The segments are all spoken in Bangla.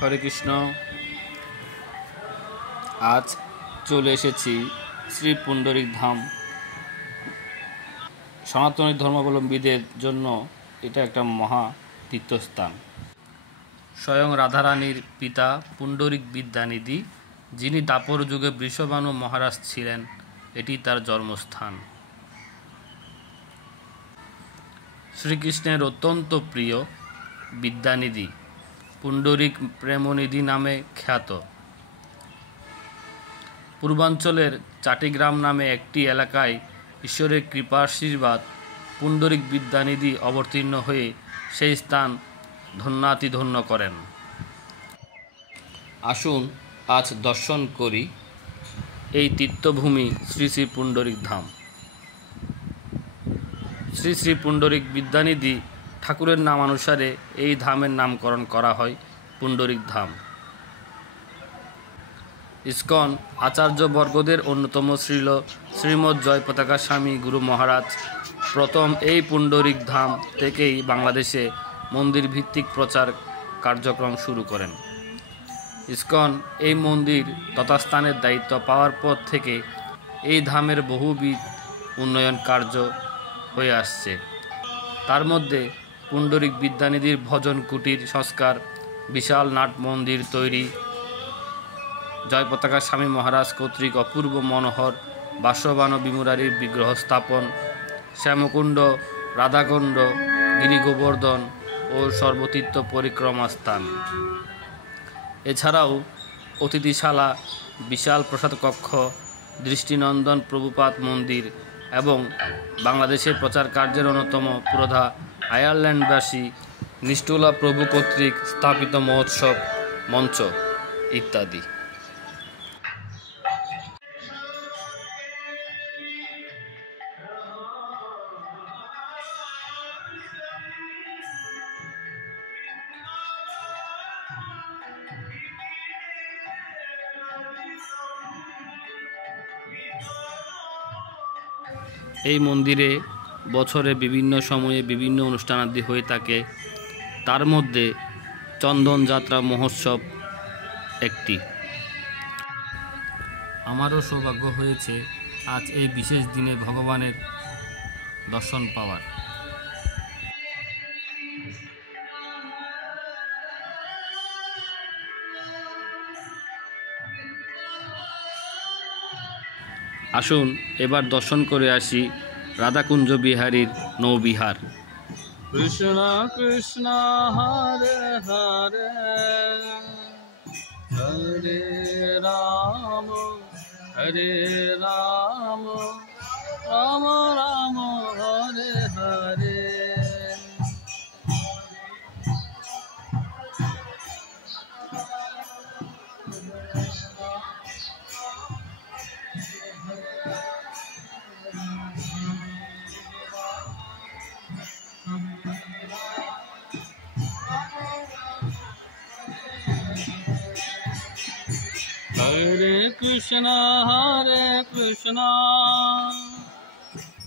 হরে কৃষ্ণ। আজ চলে এসেছি শ্রী পুণ্ডরিক ধাম। সনাতনী ধর্মাবলম্বীদের জন্য এটা একটা মহা তীর্থস্থান। স্বয়ং রাধারানীর পিতা পুণ্ডরিক বিদ্যানিধি, যিনি দাপর যুগে বৃষভানু মহারাজ ছিলেন, এটি তার জন্মস্থান। শ্রীকৃষ্ণের অত্যন্ত প্রিয় বিদ্যানিধি পুণ্ডরিক প্রেমনিধি নামে খ্যাত। পূর্বাঞ্চলের চাটিগ্রাম নামে একটি এলাকায় ঈশ্বরের কৃপাশীর্বাদ পুণ্ডরিক বিদ্যানিধি অবতীর্ণ হয়ে সেই স্থান ধন্যাতিধন্য করেন। আসুন আজ দর্শন করি এই তীর্থভূমি শ্রী শ্রী পুণ্ডরিক ধাম। শ্রী শ্রী পুণ্ডরিক বিদ্যানিধি ঠাকুরের নামানুসারে এই ধামের নামকরণ করা হয় পুণ্ডরিক ধাম। ইস্কন আচার্যবর্গদের অন্যতম শ্রীমৎ জয়পতাকা স্বামী গুরু মহারাজ প্রথম এই পুণ্ডরিক ধাম থেকেই বাংলাদেশে মন্দির ভিত্তিক প্রচার কার্যক্রম শুরু করেন। ইস্কন এই মন্দির তথাস্থানের দায়িত্ব পাওয়ার পর থেকে এই ধামের বহুবিধ উন্নয়ন কার্য হয়ে আসছে। তার মধ্যে পুণ্ডরিক বিদ্যানিধির ভজন কুটির সংস্কার, বিশাল নাট মন্দির তৈরি, জয়পতাকা স্বামী মহারাজ কর্তৃক অপূর্ব মনোহর বাসবান বিমুরারির বিগ্রহ স্থাপন, শ্যামকুণ্ড, রাধাকুণ্ড, গিরিগোবর্ধন ও সর্বতীর্থ পরিক্রমা স্থান। এছাড়াও অতিথিশালা, বিশাল প্রসাদ কক্ষ, দৃষ্টিনন্দন প্রভুপাদ মন্দির এবং বাংলাদেশের প্রচার কার্যের অন্যতম পুরোধা আয়ারল্যান্ডবাসী নিষ্ঠুলা প্রভু কর্তৃক স্থাপিত মহোৎসব মঞ্চ ইত্যাদি। এই মন্দিরে বছরে বিভিন্ন সময়ে বিভিন্ন অনুষ্ঠানাদি হয়ে থাকে। তার মধ্যে চন্দন যাত্রা মহোৎসব একটি। আমারও সৌভাগ্য হয়েছে আজ এই বিশেষ দিনে ভগবানের দর্শন পাওয়ার। আসুন এবার দর্শন করে আসি রাধাকুঞ্জ বিহারীর নৌবিহার। কৃষ্ণ কৃষ্ণ হরে হরে হরে রাম হরে রাম রাম রাম হরে হরে। হরে কৃষ্ণ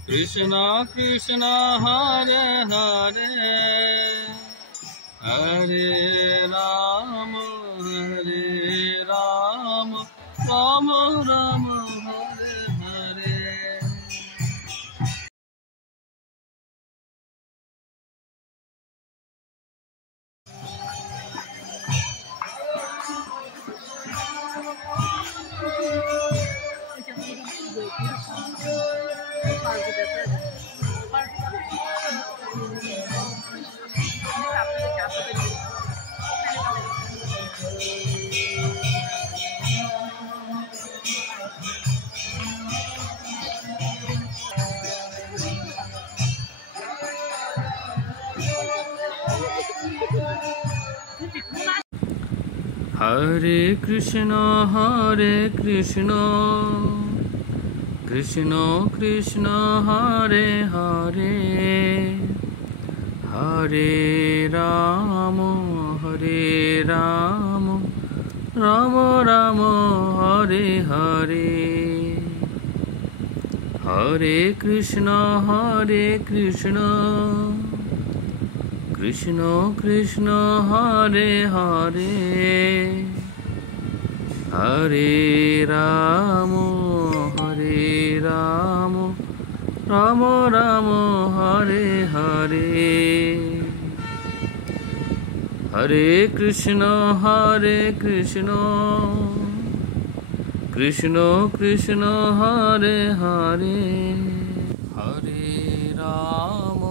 কৃষ্ণ কৃষ্ণ হরে হরে হরে রাম রাম রাম হরে হরে। হরে কৃষ্ণ কৃষ্ণ কৃষ্ণ হরে হরে হরে রাম রাম রাম হরে হরে। হরে কৃষ্ণ কৃষ্ণ কৃষ্ণ হরে হরে হরে রাম রাম রাম হরে হরে হরে কৃষ্ণ কৃষ্ণ কৃষ্ণ হরে হরে হরে রাম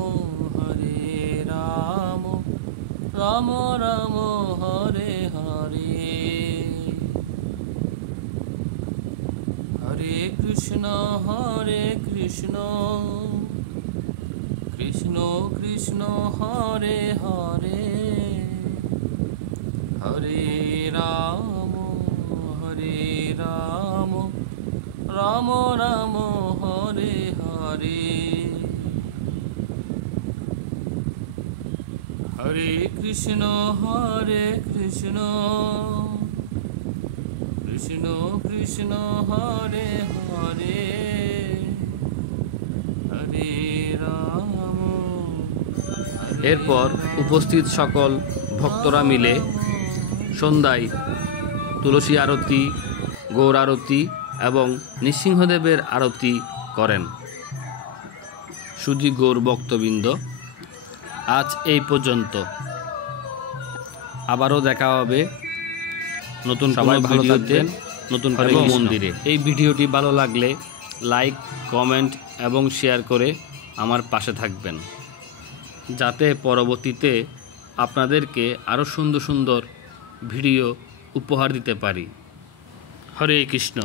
রাম রাম হরে হরে হরে কৃষ্ণ কৃষ্ণ কৃষ্ণ হরে হরে হরে রাম রাম রাম হরে হরে হরে কৃষ্ণ কৃষ্ণ কৃষ্ণ হরে হরে হরে রাম। এরপর উপস্থিত সকল ভক্তরা মিলে সন্ধ্যায় তুলসী আরতি, গৌর আরতি এবং নৃসিংহদেবের আরতি করেন। সুধী গৌর ভক্তবৃন্দ, আজ এই পর্যন্ত। আবারও দেখা হবে নতুন সবাই ভালো থাকবেন নতুন মন্দিরে। এই ভিডিওটি ভালো লাগলে লাইক, কমেন্ট এবং শেয়ার করে আমার পাশে থাকবেন, যাতে পরবর্তীতে আপনাদেরকে আরও সুন্দর সুন্দর ভিডিও উপহার দিতে পারি। হরে কৃষ্ণ।